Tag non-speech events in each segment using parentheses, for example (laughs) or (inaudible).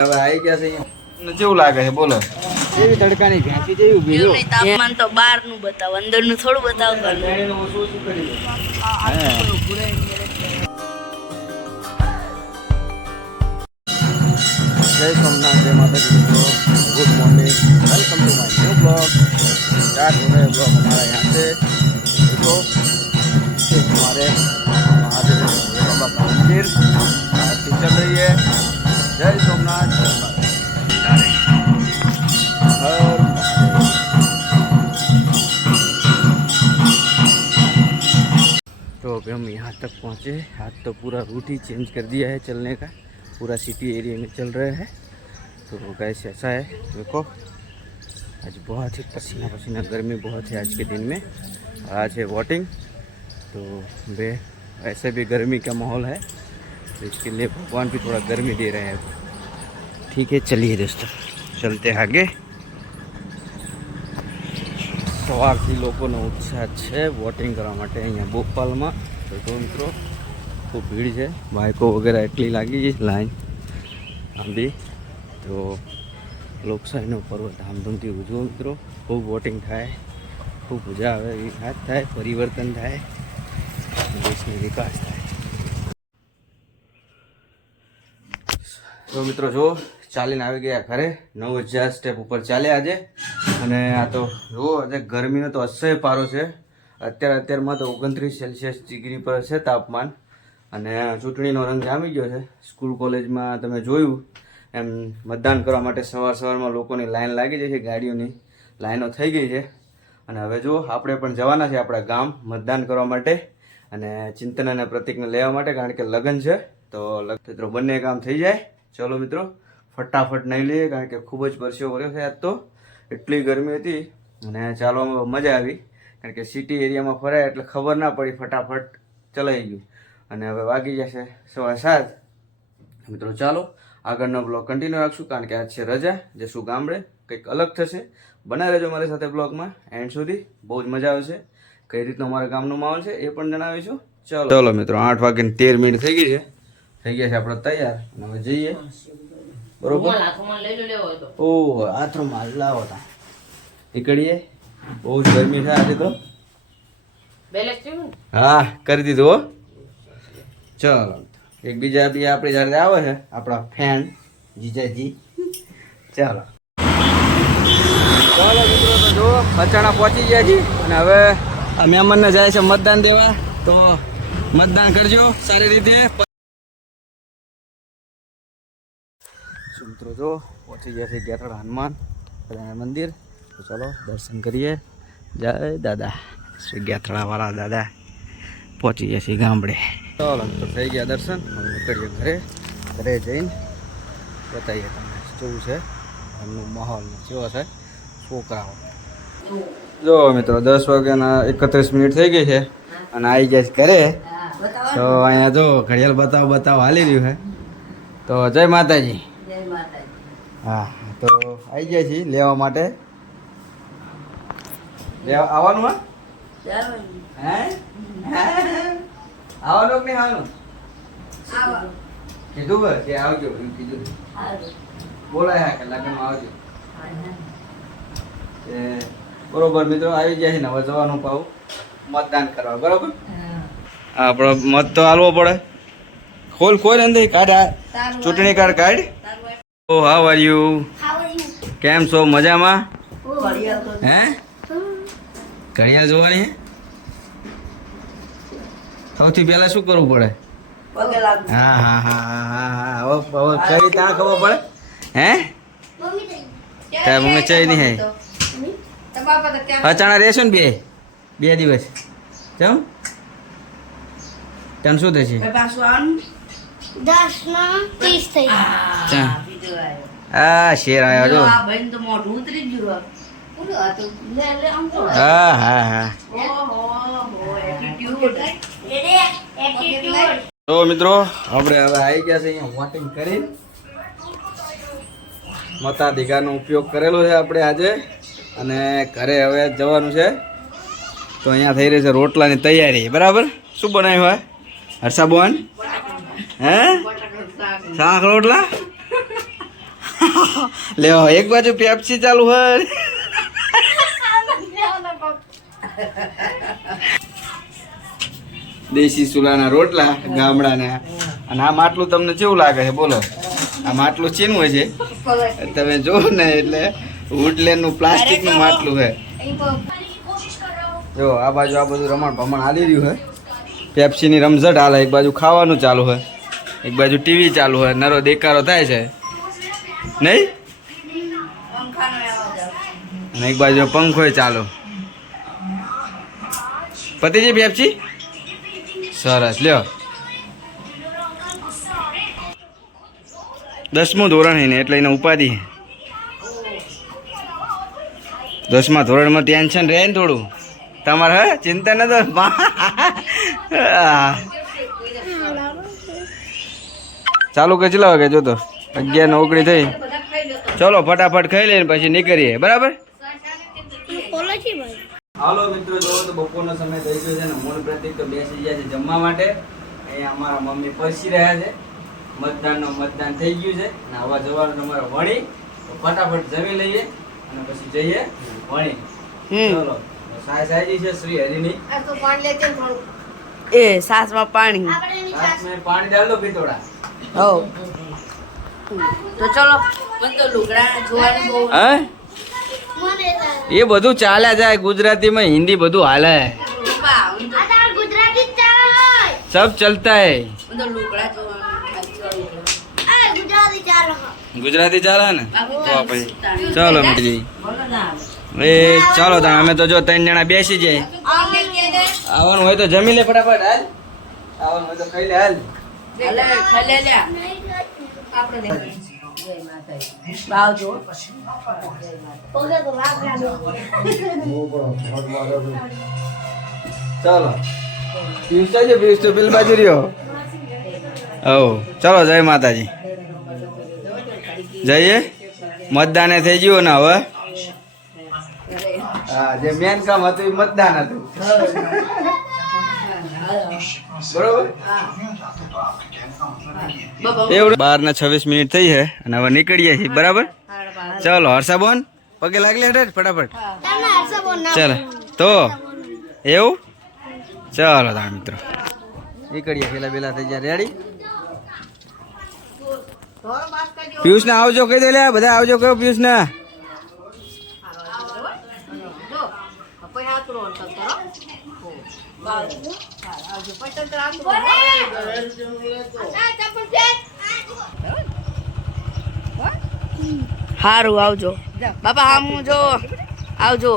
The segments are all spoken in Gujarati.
હવે આવી ગયા છે અહીંયા કેવું લાગે છે બોલો એવી તડકાની ઘાંચી જેવી ઊભી એવું નહીં તાપમાન તો બહાર નું બતાવ અંદર નું થોડું બતાવવાનું જય સોમનાથ જય માતાજી મિત્રો good morning welcome to my new blog start हो रहे हैं ब्लॉग हमारा यहाँ से देखो ये हमारे महादेव भोले बाबा का मंदिर आरती चल रही है जय सोमनाथ। तो अभी हम यहाँ तक पहुँचे आज तो पूरा रूट ही चेंज कर दिया है चलने का। पूरा सिटी एरिया में चल रहे हैं। तो गैस ऐसा है। देखो, आज बहुत ही पसीना पसीना गर्मी बहुत है आज के दिन में। आज है वोटिंग तो वे ऐसे भी गर्मी का माहौल है। तो इसके लिए भगवान भी थोड़ा गर्मी दे रहे हैं ठीक है चलिए दोस्तों चलते आगे સવારથી લોકોનો ઉત્સાહ છે વોટિંગ કરવા માટે અહીંયા બોપાલમાં તો જો મિત્રો ખૂબ ભીડ છે બાઇકો વગેરે એટલી લાગી છે લાઈન આંબી તો લોકશાહીનો પર્વ ધામધૂમથી ઉજવો મિત્રો ખૂબ વોટિંગ થાય ખૂબ મજા આવે વિકાસ થાય પરિવર્તન થાય દેશનો વિકાસ થાય તો મિત્રો જો, ચાલીને આવી ગયા ઘરે. નવ હજાર સ્ટેપ ઉપર ચાલ્યા આજે. અને આ તો જુઓ આજે ગરમીનો તો અસહ્ય પારો છે. અત્યારે અત્યારમાં તો ઓગણત્રીસ સેલ્સિયસ ડિગ્રી પર છે તાપમાન. અને ચૂંટણીનો રંગ જામી ગયો છે. સ્કૂલ કોલેજમાં તમે જોયું, એમ મતદાન કરવા માટે સવાર સવારમાં લોકોની લાઈન લાગી જાય છે, ગાડીઓની લાઈનો થઈ ગઈ છે. અને હવે જુઓ આપણે પણ જવાના છે આપણા ગામ મતદાન કરવા માટે અને ચિંતન અને પ્રતિકને લેવા માટે, કારણ કે લગ્ન છે. તો લગ્ન બંને કામ થઈ જાય. ચલો મિત્રો, ફટાફટ નહીં લઈએ કારણ કે ખૂબ જ પરસેવો ભર્યો છે આજ તો. એટલી ગરમી હતી અને ચાલવામાં મજા આવી કારણ કે સિટી એરિયામાં ફરાય એટલે ખબર ના પડી ફટાફટ ચલાઈ ગયું. અને હવે વાગી જશે સવા સાત. મિત્રો, ચાલો આગળનો બ્લોગ કન્ટિન્યુ રાખશું કારણ કે આજ છે રજા, જશું ગામડે. કંઈક અલગ થશે. બનાવી રહેજો મારી સાથે બ્લોગમાં એન્ડ સુધી બહુ જ મજા આવશે. કઈ રીતનો અમારા ગામનો માહોલ છે એ પણ જણાવીશું. ચાલો. ચાલો મિત્રો, આઠ વાગે તેર મિનિટ થઈ ગઈ છે. થઈ ગયા છે આપણે તૈયાર. હવે જઈએ. બરોબર? આથરો માલ લાવો તા. નીકળીએ. બહુ જ ગરમી છે આજે તો. હા કરી દીધું હો. ચલો એક બીજા બી આપણી જ્યારે આવે છે. આપણા ફેન જીજાજી. ચાલો. ચાલો મિત્રો તો જો અચાણા પહોંચી ગયા છીએ. અને હવે આ મહેમાનને જાય છે મતદાન દેવા. તો મતદાન કરજો સારી રીતે. મિત્રો, જો પહોંચી ગયા છે ગેથડ હનુમાન, બધાના મંદિર. તો ચલો, દર્શન કરીએ. જય દાદા. શ્રી ગેથડાવાળા દાદા પહોંચી ગયા છે ગામડે. ચાલો તો થઈ ગયા દર્શન. હવે નીકળીએ ઘરે. ઘરે જઈને બતાવીએ તમને કેવું છે એમનું માહોલ કેવો છે છોકરાઓ. જો મિત્રો, દસ વાગ્યાના એકત્રીસ મિનિટ થઈ ગઈ છે અને આવી ગયા છે ઘરે. તો અહીંયા જો ઘડિયાળ બતાવો બતાવો, હાલી રહ્યું છે. તો જય માતાજી. હા તો આવી ગયા છીએ લેવા માટે. લેવા આવવાનું હા? આવવાનું કે આવવાનું? કીધું કે કે આવજો કીધું. બોલાય હા કે આવજો. બરોબર મિત્રો આવી ગયા છે ને હવે જવાનું પાવું મતદાન કરવા બરોબર? આપણો મત તો હાલવો પડે. ખોલ ખોલ અંદર કાઢ ચૂંટણી કાર્ડ કાઢ. ઓ હાવ આર યુ કેમ છો? મજામાં? હે? ઘડિયાળ જોવાની સૌથી પહેલા શું કરવું પડે? હા હા હા હા હા હા. હવે કઈ ત્યાં ખબર પડે? હે? તારા મમ્મી ચઈ નહીં હે? અચાણા રહેશો ને બે? બે દિવસ. ચમ? તને શું થશે? દસ ના. ત્રીસ થઈ ચા આ શેર આવ્યો જો હા હા હા. તો મિત્રો આપણે હવે આવી ગયા છે અહીંયા વોટિંગ કરી. મતાધિકારનો ઉપયોગ કરેલો છે આપણે આજે. અને ઘરે હવે જવાનું છે. તો અહીંયા થઈ રહી છે રોટલાની તૈયારી. બરાબર? શું બનાવ્યું હોય? હર્ષાબોન? હે? શાક રોટલા? (laughs) લ્યો, એક બાજુ પેપ્સી ચાલુ હોય. (laughs) દેશી સુલાના રોટલા ગામડાના. અને આ માટલું તમને કેવું લાગે છે? બોલો. આ માટલું ચીનું હોય છે? તમે જો ને, એટલે વુડલેન્ડનું પ્લાસ્ટિકનું માટલું છે. જો, આ બાજુ આ બધું રમણ ભમણ હાલી રહ્યું હોય પેપ્સીની રમઝટ હાલે. એક બાજુ ખાવાનું ચાલુ હોય એક બાજુ ટીવી ચાલુ હોય નરો દેકારો થાય છે. નહીં? એક બાજુ પંખો ચાલો. પતિજી પેપ્સી સરસ, લ્યો. દસમું ધોરણ હે ને, એટલે એને ઉપાધિ દસમા ધોરણમાં ટેન્શન રહે ને થોડું. તમારે, હે, ચિંતા ન તો ચાલુ કેટલા વાગે? જો તો, અગિયાર ને ઓગણી થઈ. ચલો ફટાફટ ખાઈ લઈને પછી નીકળીએ. બરાબર? હાલો મિત્રો જોવો તો બપોરનો સમય થઈ ગયો છે ને મૂળ પ્રતિક તો બેસી ગયા છે જમવા માટે. અહીંયા અમારા મમ્મી પરસી રહ્યા છે. મતદાનનો મતદાન થઈ ગયું છે અને આવા જવાનું તમારે વણી તો ફટાફટ જમી લઈએ અને પછી જઈએ વણી ચલો સાય સાયજી છે શ્રી હરિની. એ સાસમાં પાણી. સાસમાં પાણી ડાલો પિતોડા હો તો ચલો મને તો લુગડા જોવાનું બહુ હે? એ બધું ચાલ્યા જાય ગુજરાતીમાં હિન્દી બધું હાલે. ચાલે સબ ચલતા હે. ગુજરાતી ચાલે ને? તો પછી ચાલો મિત્રજી એ ચાલો તા અમે તો જો ત્રણ જણા બેસી જાય આવવાનું હોય તો જમી લે ફટાફટ હાલ. આવવાનું હોય તો ખાઈ લે હાલ. ખાઈ ખલે ચાલો. પિયુષ છે પિયુષ તો પેલી બાજુ રહ્યો. હવ ચાલો જય માતાજી. જઈએ. મતદાને થઈ ગયું ને હવે? હા જે મેન કામ હતું એ મતદાન હતું. બરોબર? બાર ને છવ્વીસ મિનિટ થઈ છે અને હવે નીકળીએ છીએ બરાબર ચાલો હર્ષાબોન પગે લાગલે હટે ફટાફટ તમને હર્ષા બોલ ના ચાલો તો એવું ચાલો તાર મિત્રો નીકળીએ પેલા પેલા થઈ ગયા રેડી પિયુષ ને આવજો કહી દે લે બધા આવજો કહો પિયુષ ને હારું આવજો. બાપા આમ જો. આવજો.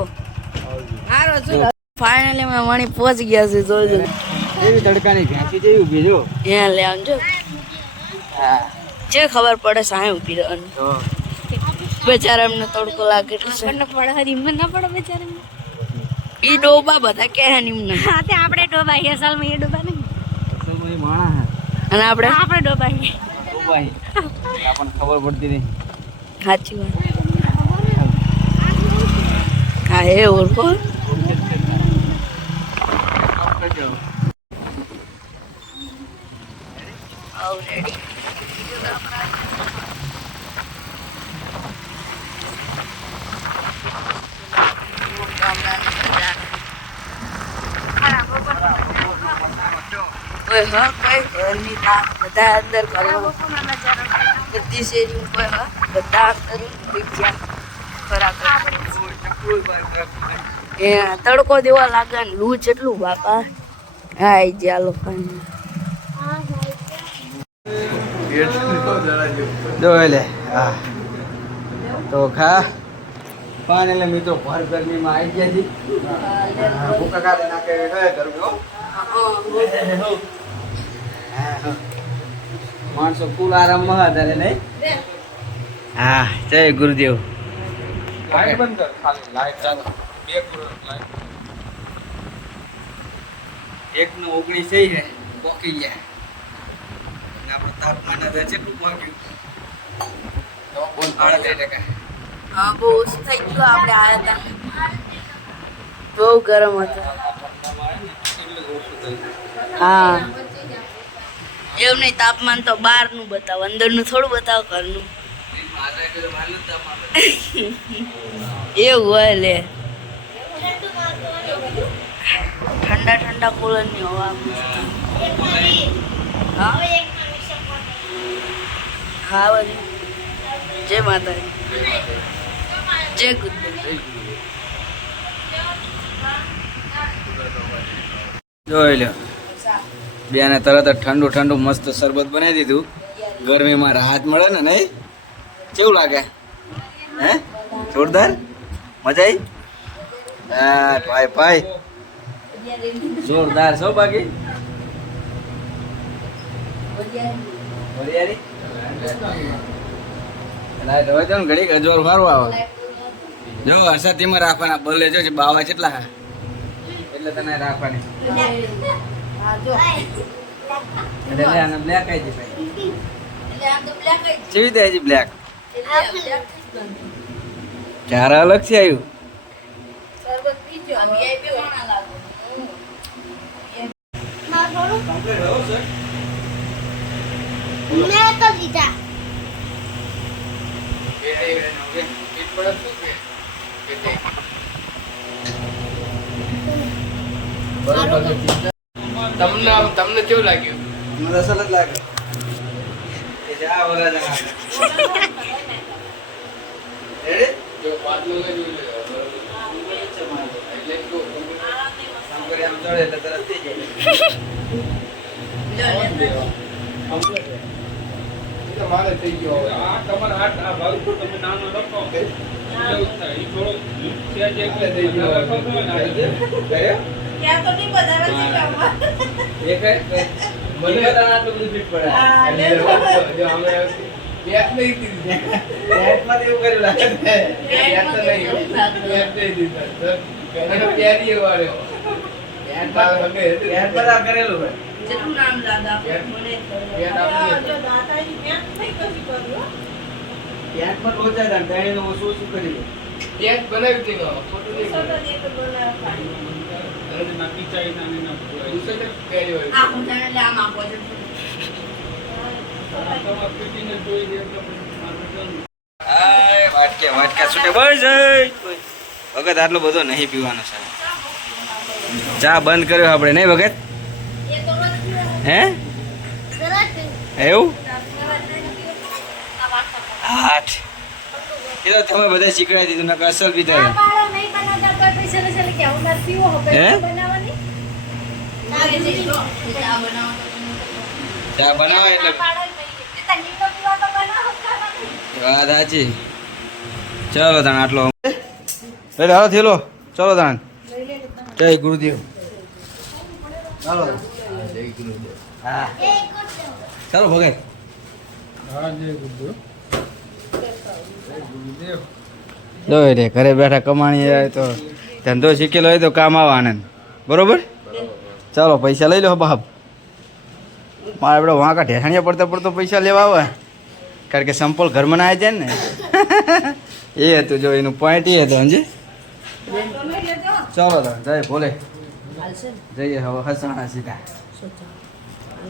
ફાઇનલી મેં વણી પહોંચી ગયા છે જોજો એવી તડકાની ભેંસી જેવી ઊભી જો ત્યાં લે આવજો હા. જે ખબર પડે સાહે ઊભી રહેવાનું તો બેચારા એમને તડકો લાગે એટલે છે પડે હરી મને પડે બેચારે ઈ ડોબા બધા કે હે નિમને હા તે આપણે ડોબાઈએ સાલમાં એ ડોબા નહીં. અસલમાં એ માણા અને આપણે? આપણે ડોબાઈએ હે. ભાઈ આપણને ખબર પડતી નહીં. સાચી વાત. હા એ ઓળખો Already. કોઈ હ કોઈ ઘરની ના બધા અંદર બધી શેરી ઉપર હ બધા અંદર એ તડકો દેવા લાગે ને લૂ જેટલું બાપા. હા એ જે આ લોકો જો લે હા. તો ખા. પાન એટલે મિત્રો ભર ગરમીમાં આવી ગયા છે. ભૂકા કાઢી નાખે ગરમી હો. માણસો ફૂલ આરામમાં હતા રે નહીં? હા જય ગુરુદેવ. લાઈટ બંધ કર ખાલી લાઈટ ચાલુ બે લાઈટ એક નું ઓગણીસ થઈ ને પોકી ગયા. આપણું તાપમાન થાય કેટલું પોક્યું. આડત્રીસ ટકા. હા બહુ ઓછું થઈ ગયું આપણે આયા હતા બહુ ગરમ હતું. હા. એમ નહીં તાપમાન તો બહારનું બતાવો, અંદરનું થોડું બતાવો, ઘરનું. એવું હોય લે. ઠંડા ઠંડા કુલરની હવા. હા? હા જય માતાજી. જય ગુરુદેવ. જોઈ લો બેને તરત જ ઠંડુ ઠંડુ મસ્ત શરબત બનાવી દીધું. ગરમીમાં રાહત મળે ને નહીં? કેવું લાગે? હે? જોરદાર? મજા આવી હા ભાઈ ભાઈ. જોરદાર છો, બાકી? હવે તો ઘડીક અજવાર મારવા આવે. જો હર્ષાતીમાં રાખવાના બલે જો બાવા કેટલા એટલે તને રાખવાની. બ્લેક ક્યારે અલગ છે. આવ્યું તમને તમને કેવું લાગ્યું? મને અસલ જ લાગે. એ જા ઓલા જણા રેડી જો પાછલું ને જોઈ લો. એટલે તો કામ કરી આમ ચડે એટલે તરત થઈ જાય. એ તો મારે થઈ ગયો હવે. આ તમારે આઠ આ ભાગ તમે નાનો લખો. થોડો થઈ ગયો? કયો? એ કઈ? મને બધાને આટલું બધું ફીટ પડે. એટલે લખો. જો અમે બેટ નહીં દીધી. નેટમાંથી એવું કર્યું લાગે છે. તો નહીં હો. નહીં દીધા. તો પ્યારી વાળ્યો. બેટ મારે હગે હતી. કરેલું હોય. જેટલું નામ દાદા બેટ આપી દીધું. નેટમાં લોચા હતા ને તેણીને ઓછું ઓછું કરી દે. બેટ બનાવી દીધો. ફોટો વાટકે વાટકા છૂટે. બસ આટલો બધો નહીં પીવાનો સાહેબ ચા બંધ કર્યો આપણે. નહીં વગત હે? એવું? આઠ એ તો તમે બધા શીખવાડી દીધું નકર અસલ પીધા. આ ચા બનાવો. એટલે. વાત સાચી. ચલો તાણ આટલો. એટલે હાલો થેલો. ચલો તાણ. જય ગુરુદેવ. ચાલો હા. ચાલો ભગત હા જય ગુરુદેવ. જો રે ઘરે બેઠા કમાણી જાય તો ધંધો શીખેલો હોય તો કામ આવે આનંદ બરોબર? ચાલો પૈસા લઈ લો બાપ. મારે આપણે વાંકા ઢેસાણીયા પડતા પડતો પૈસા લેવા આવે. કારણ કે સંપોલ ઘરમાં ના આવી જાય ને. (laughs) એ હતું જો એનું પોઈન્ટ એ હતું સમજે? ચાલો જય ભોલે. જઈએ હવે હસણા સીધા.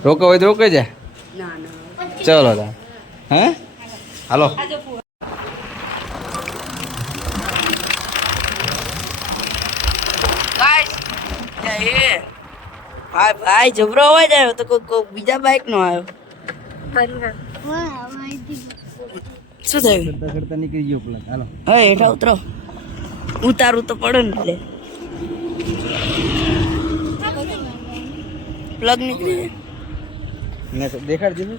રોકો હોય તો રોકે જાય. ચલો તો. હે? હાલો. એ ભાઈ ભાઈ જબરો અવાજ આવ્યો તો કોઈ કોઈ બીજા બાઈક નો આવ્યો શું થયું કરતા કરતા નીકળી ગયો પ્લગ હાલો હવે હેઠા ઉતરો ઉતારવું તો પડે ને એટલે પ્લગ નીકળી જાય ने देखा दीदी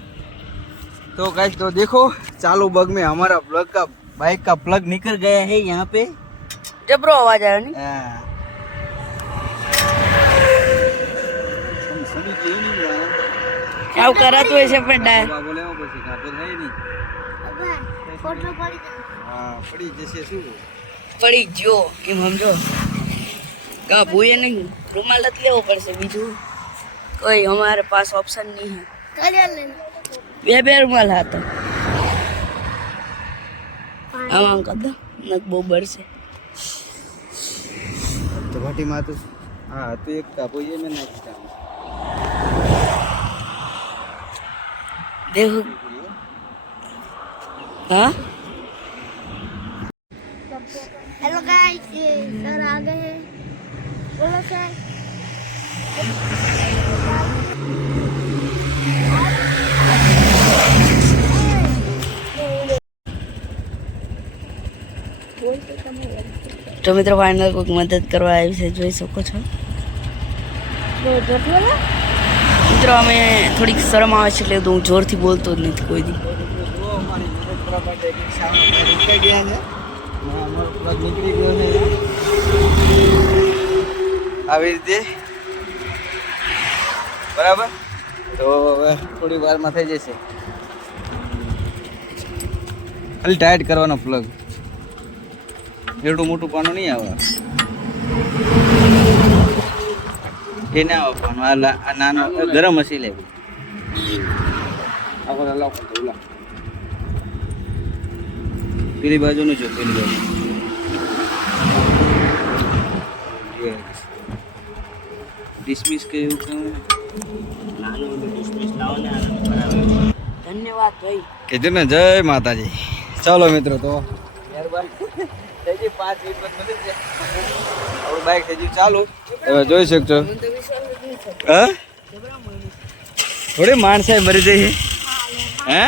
तो गाइस तो देखो चालू बग में हमारा प्लग का बाइक का प्लग निकल गया है यहाँ पे જબરો અવાજ આવ્યો ને આવું કરાતું હોય છે પણ ડાયર બોલે પછી કાતો થાય નહીં. ફોટો પડી હા પડી જશે શું? પડી ગયો એમ સમજો? કા ભૂએ નહીં રૂમાલ જ લેવો પડશે બીજું. કોઈ અમારે પાસ ઓપ્શન નહીં હે. બે બે રૂમાલ હતો આમાં કદો નક બહુ બળશે. તો ભાટીમાં તો હા તો એક કાપોઈએ મેં નાખતા देखो। हाँ? हेलो गाइस सर आ गए हैं। बोलो सर। तो मित्रों फाइनल को मदद करवाए सब कुछ हो। तो जब वाला મિત્રો, અમે થોડીક શરમ આવે છે એટલે હું જોરથી બોલતો જ નથી કોઈ દી. આવી રીતે. બરાબર? તો હવે થોડી વારમાં થઈ જશે. ખાલી ટાઈટ કરવાનો પ્લગ એટલું મોટું પાનું નહીં આવે. એ ના આવે આ લા- આ નાનો ગરમ હસી લેવું પેલી બાજુનું જો પેલી બાજુ. ડિસમિસ કે એવું કહું ધન્યવાદ ભાઈ. કીધું ને જય માતાજી. ચાલો મિત્રો તો થઈ ગઈ પાંચ મિનિટ બાઇક થઈ ગયું ચાલુ. હવે જોઈ શકશો હા? થોડી માણસાઈ મરી જઈ હે? હે.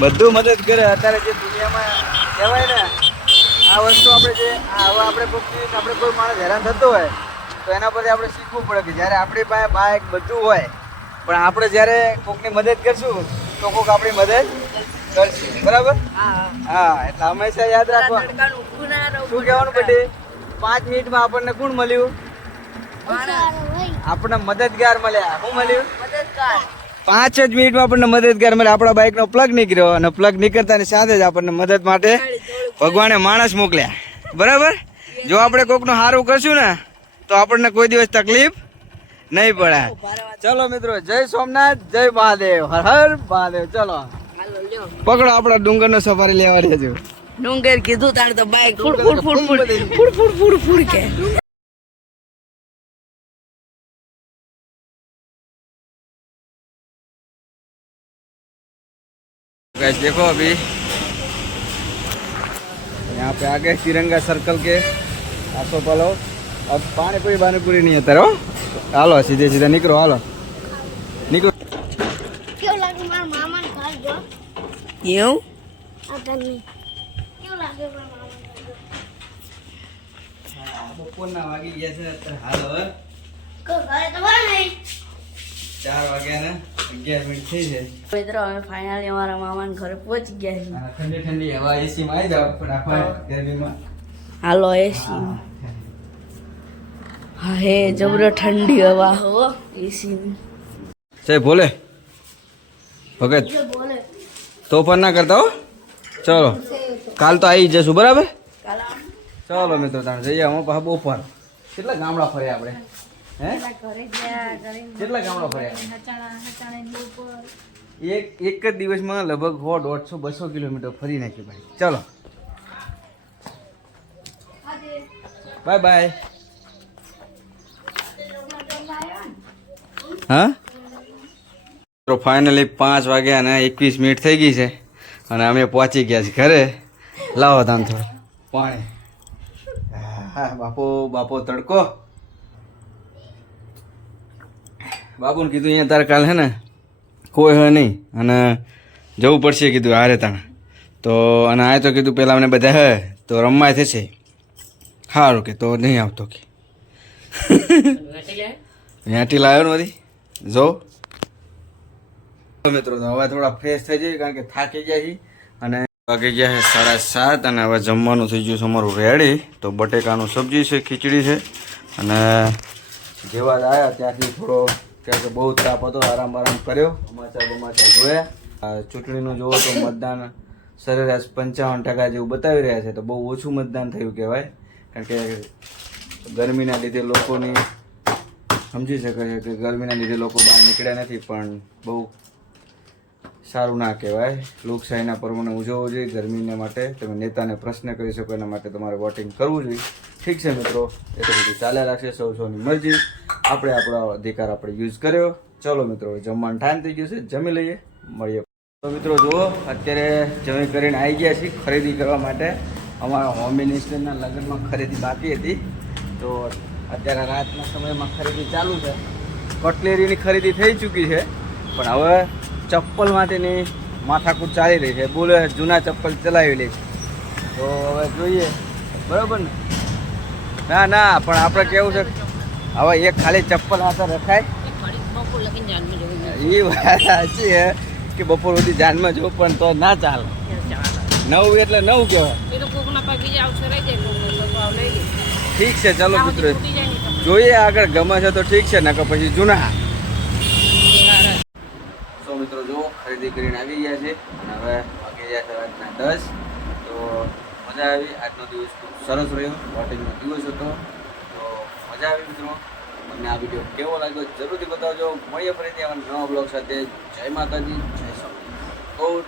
બધું મદદ કરે. અત્યારે જે દુનિયામાં કહેવાય ને આ વસ્તુ આપણે જે આ હવે આપણે કોઈ આપણે કોઈ માણસ હેરાન થતો હોય તો એના પરથી આપણે શીખવું પડે કે જ્યારે આપણી પાસે બાઇક બધું હોય પણ આપણે જ્યારે કોકની મદદ કરશું તો કોક આપણી મદદ કરશે. બરાબર? હા હા એટલે હંમેશા યાદ રાખવા શું કહેવાનું બેટી? પાંચ મિનિટમાં આપણને કોણ મળ્યું? આપણને મદદગાર મળ્યા. શું મળ્યું? પાંચ જ મિનિટમાં આપણને મદદગાર મળે આપણા બાઇકનો પ્લગ નીકળ્યો અને પ્લગ નીકળતાની સાથે જ આપણને મદદ માટે ભગવાને માણસ મોકલ્યા. બરાબર? જો આપણે કોકનું સારું કરશું ને તો આપણને કોઈ દિવસ તકલીફ નહીં પડે. ચલો મિત્રો જય સોમનાથ જય મહાદેવ. હર હર મહાદેવ. ચલો. પકડો આપણા ડુંગરનો સફારી લેવા રહેજો ડુંગર કીધું તારે તો bike food food food food food food food food કે गाइस देखो अभी यहाँ पे आगे तिरंगा सर्कल के आसो पालो अब पानी पूरी पानी पूरी नहीं है तेरो हालो सीधे सीधे निकलो हालो એવું બપોરના વાગી ગયા છે અત્યારે હાલ હવે. ચાર વાગ્યા ને અગિયાર મિનિટ થઈ છે. મિત્રો અમે ફાઇનલી અમારા મામાના હાલો એસી હા હે જબરો ઠંડી હવા. હો એસી ની. સાહેબ બોલે. તોફાન ના કરતા હો. ચલો. કાલ તો આવી જશું, બરાબર? ચલો મિત્રો, તાણ જઈએ હું પાછા બપોર. કેટલા ગામડા ફર્યા આપણે? હે? કેટલા ગામડા ફર્યા? એક એક જ દિવસમાં લગભગ સો, દોઢસો, બસો કિલોમીટર ફરી નાખ્યું ભાઈ. ચલો. Bye bye. હા? તો ફાઇનલી પાંચ વાગ્યા અને એકવીસ મિનિટ થઈ ગઈ છે. અને અમે પહોંચી ગયા છીએ ઘરે. લાવો તાન થોડું પાણી. હા બાપો બાપો તડકો. બાપુને કીધું અહીંયા તારે કાલ હે ને કોઈ હોય નહીં. અને જવું પડશે કીધું હારે તાણ. તો અને આ તો કીધું પહેલાં અમને બધા હે તો રમવાય થશે. સારું કે તો નહીં આવતો કે. ત્યાંથી લાવ્યો ને બધી? જો. મિત્રો, તો હવે થોડા ફ્રેશ થઈ જઈએ કારણ કે થાકી ગયા છીએ. અને વાગી ગયા છે સાડા સાત અને હવે જમવાનું થઈ ગયું છે અમારું રેડી તો બટેકાનું સબ્જી છે, ખીચડી છે. અને જેવા જ આવ્યા ત્યાંથી થોડો કારણ બહુ તાપ હતો, આરામ આરામ કર્યો. સમાચાર બમાચાર જોયા. ચૂંટણીનું જોવો તો મતદાન સરેરાશ પંચાવન ટકા જેવું બતાવી રહ્યા છે, તો બહુ ઓછું મતદાન થયું કહેવાય. કારણ કે ગરમીના લીધે લોકોની, સમજી શકે છે કે ગરમીના લીધે લોકો બહાર નીકળ્યા નથી, પણ બહુ સારું ના કહેવાય. લોકશાહીના પર્વને ઉજવવો જોઈએ ગરમીને માટે. તમે નેતાને પ્રશ્ન કરી શકો, એના માટે તમારે વોટિંગ કરવું જોઈએ. ઠીક છે મિત્રો, એ તો બધું ચાલ્યા રાખશે સૌ સૌની મરજી. આપણે આપણો અધિકાર આપણે યુઝ કર્યો. ચલો મિત્રો જમવાનું ટાઈમ થઈ ગયું છે, જમી લઈએ. મળીએ. તો મિત્રો, જુઓ, અત્યારે જમી કરીને આવી ગયા છીએ ખરીદી કરવા માટે. અમારા હોમ મિનિસ્ટરના લગ્નમાં ખરીદી બાકી હતી. તો અત્યારે રાતના સમયમાં ખરીદી ચાલુ છે. કટલેરીની ખરીદી થઈ ચૂકી છે. પણ હવે ચપ્પલ માટેની માથાકૂટ ચાલી રહી છે. બોલે જૂના ચપ્પલ ચલાવી લે. છે તો હવે જોઈએ. બરાબર ને? ના ના, પણ આપણે કેવું છે? હવે એક ખાલી ચપ્પલ હાથે રખાય. એ વાત સાચી છે કે બપોર સુધી જાનમાં જવું પણ તો ના ચાલે. નવ એટલે નવ કહેવાય. ઠીક છે, ચાલો મિત્રો. જોઈએ આગળ ગમે છે તો ઠીક છે, નકર પછી જૂના સો મિત્રો જો ખરીદી કરીને આવી ગયા છે. અને હવે વાગી ગયા છે રાતના દસ. તો મજા આવી. આજનો દિવસ ખૂબ સરસ રહ્યો. વોટિંગનો દિવસ હતો. તો મજા આવી મિત્રો. તમને આ વીડિયો કેવો લાગ્યો જરૂરથી બતાવજો. મળીએ ફરીથી આવા નવા બ્લોગ સાથે. જય માતાજી, જય સ્વામી. તો